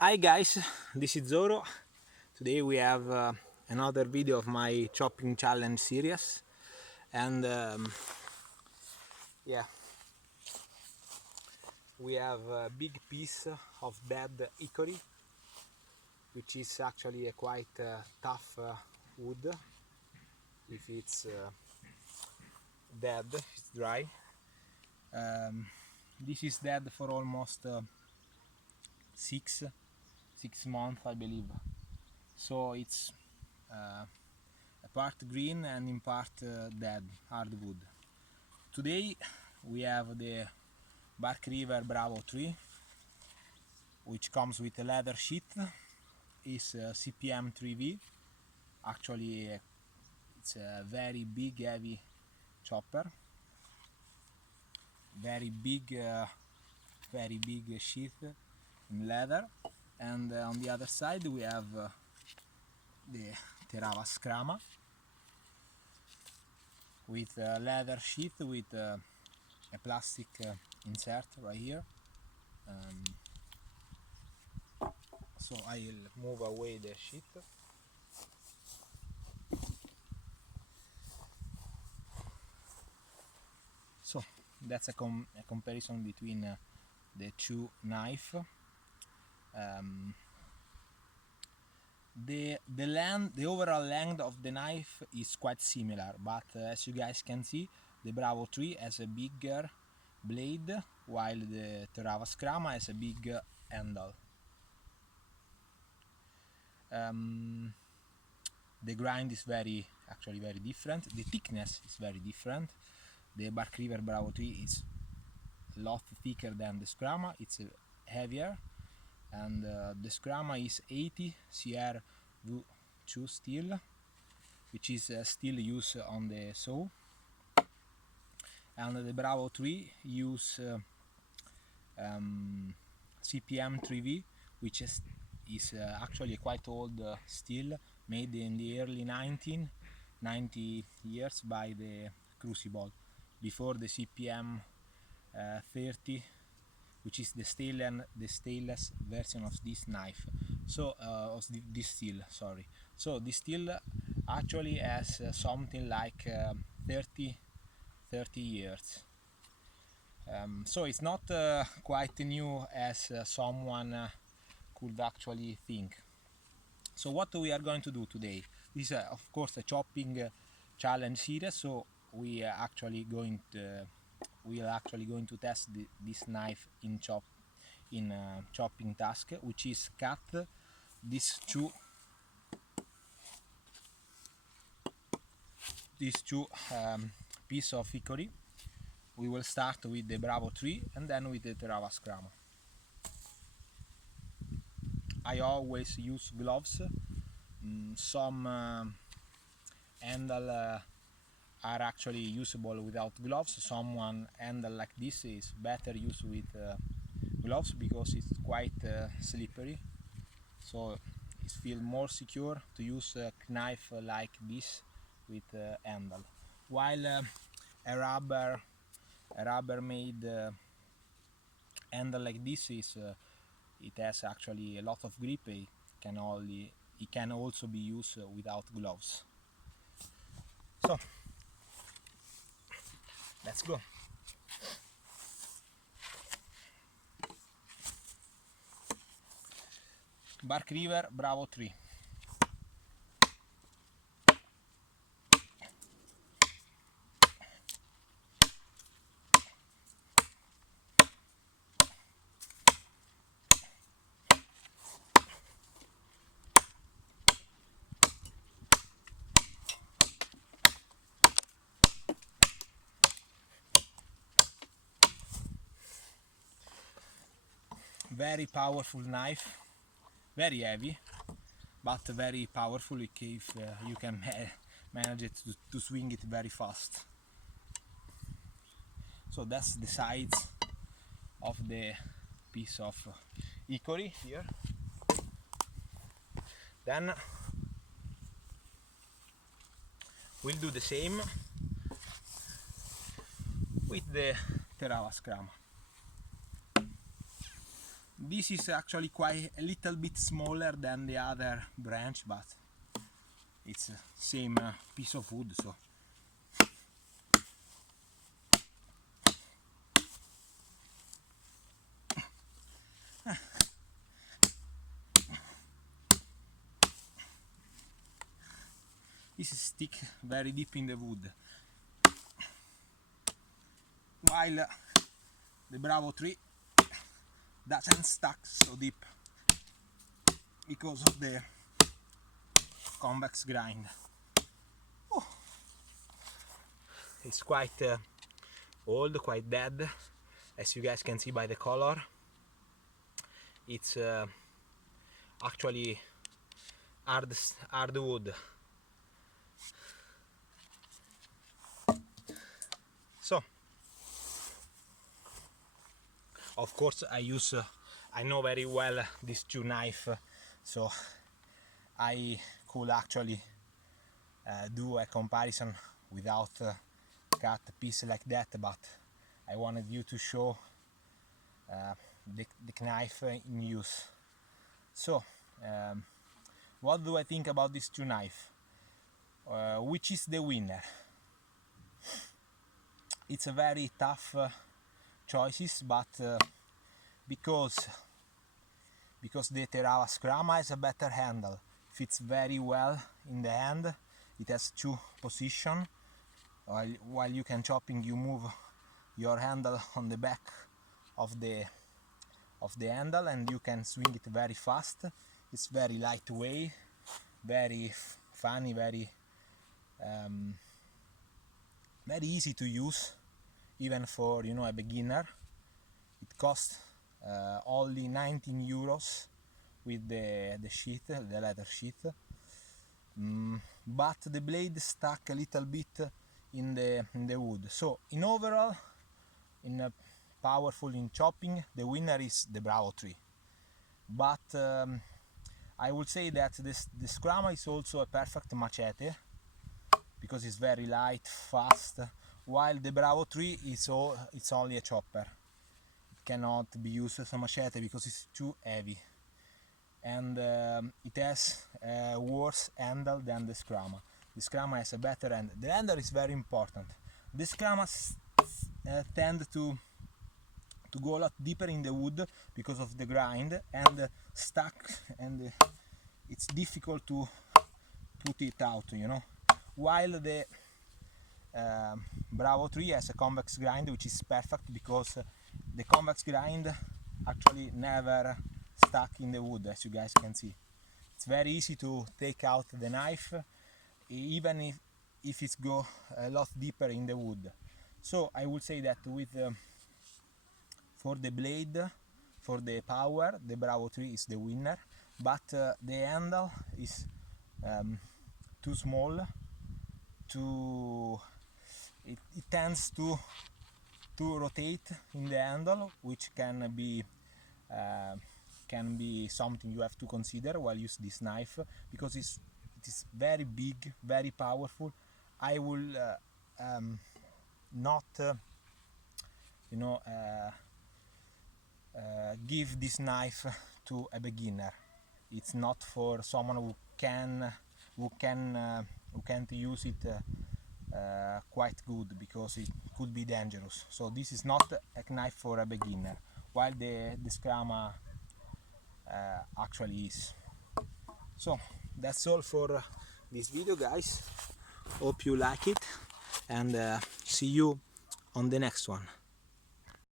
Hi guys, this is Zoro. Today we have another video of my chopping challenge series, and yeah, we have a big piece of dead hickory, which is actually a quite tough wood if it's dead, it's dry. Um, this is dead for almost six months, I believe. So it's a part green and in part dead hardwood. Today we have the Bark River Bravo tree, which comes with a leather sheet. Is CPM 3V. Actually, it's a very big, heavy chopper. Very big sheath in leather. And on the other side we have the Terawa Skrama with a leather sheath with a plastic insert right here. So I'll move away the sheet. So that's a comparison between the two knife. The overall length of the knife is quite similar, but as you guys can see, the Bravo 3 has a bigger blade, while the Terawa Skrama has a big handle. The grind is actually very different. The thickness is very different. The Bark River Bravo 3 is a lot thicker than the Skrama. It's heavier, and the Skrama is 80 CR2 steel, which is still used on the saw, and the Bravo 3 use CPM 3V, which is actually a quite old steel, made in the early 1990 years by the Crucible, before the CPM 30, which is the stainless version of this knife. So of this steel, sorry. So this steel actually has something like 30 years. So it's not quite new as someone could actually think. So what we are going to do today is of course a chopping challenge series. So we are actually going to test this knife in chopping task, which is cut these two piece of hickory. We will start with the Bravo 3 and then with the Terawa Skrama. I always use gloves. Some handle are actually usable without gloves. Someone handle like this is better used with gloves because it's quite slippery. So it feels more secure to use a knife like this with handle. While a rubber made handle like this is it has actually a lot of grip. It can also be used without gloves. So let's go. Bark River Bravo 3. Very powerful knife, very heavy, but very powerful if you can manage it to swing it very fast. So that's the size of the piece of hickory here. Then we'll do the same with the Terawa Skrama. This is actually quite a little bit smaller than the other branch, but it's the same piece of wood, so this is stick very deep in the wood, while the Bravo tree doesn't stuck so deep because of the convex grind. Oh. It's quite old, quite dead, as you guys can see by the color. It's actually hard wood. So, of course, I know very well these two knives, so I could actually do a comparison without cut a piece like that, but I wanted you to show the knife in use. So, what do I think about these two knives? Which is the winner? It's a very tough choices, but because the Terawa Skrama has a better handle, fits very well in the hand. It has two positions. While you can chopping, you move your handle on the back of the handle, and you can swing it very fast. It's very lightweight, very funny, very easy to use, even for a beginner. It costs only 19 euros with the sheet, the leather sheet. But the blade stuck a little bit in the wood. So in overall, powerful in chopping, the winner is the Bravo tree. But I would say that the Skrama is also a perfect machete, because it's very light, fast, while the Bravo tree it's only a chopper. It cannot be used as a machete because it's too heavy, and it has a worse handle than the Skrama. The Skrama has a better handle. The handle is very important. The Skrama tend to go a lot deeper in the wood because of the grind and stuck, and it's difficult to put it out, while the Bravo tree has a convex grind, which is perfect because the convex grind actually never stuck in the wood, as you guys can see. It's very easy to take out the knife, even if it go a lot deeper in the wood. So I would say that for the blade, for the power, the Bravo tree is the winner, but the handle is too small. It tends to rotate in the handle, which can be something you have to consider while use this knife, because it is very big, very powerful. I will not give this knife to a beginner. It's not for someone who can't use it quite good, because it could be dangerous. So this is not a knife for a beginner, while the Skrama actually is. So that's all for this video, guys. Hope you like it, and see you on the next one.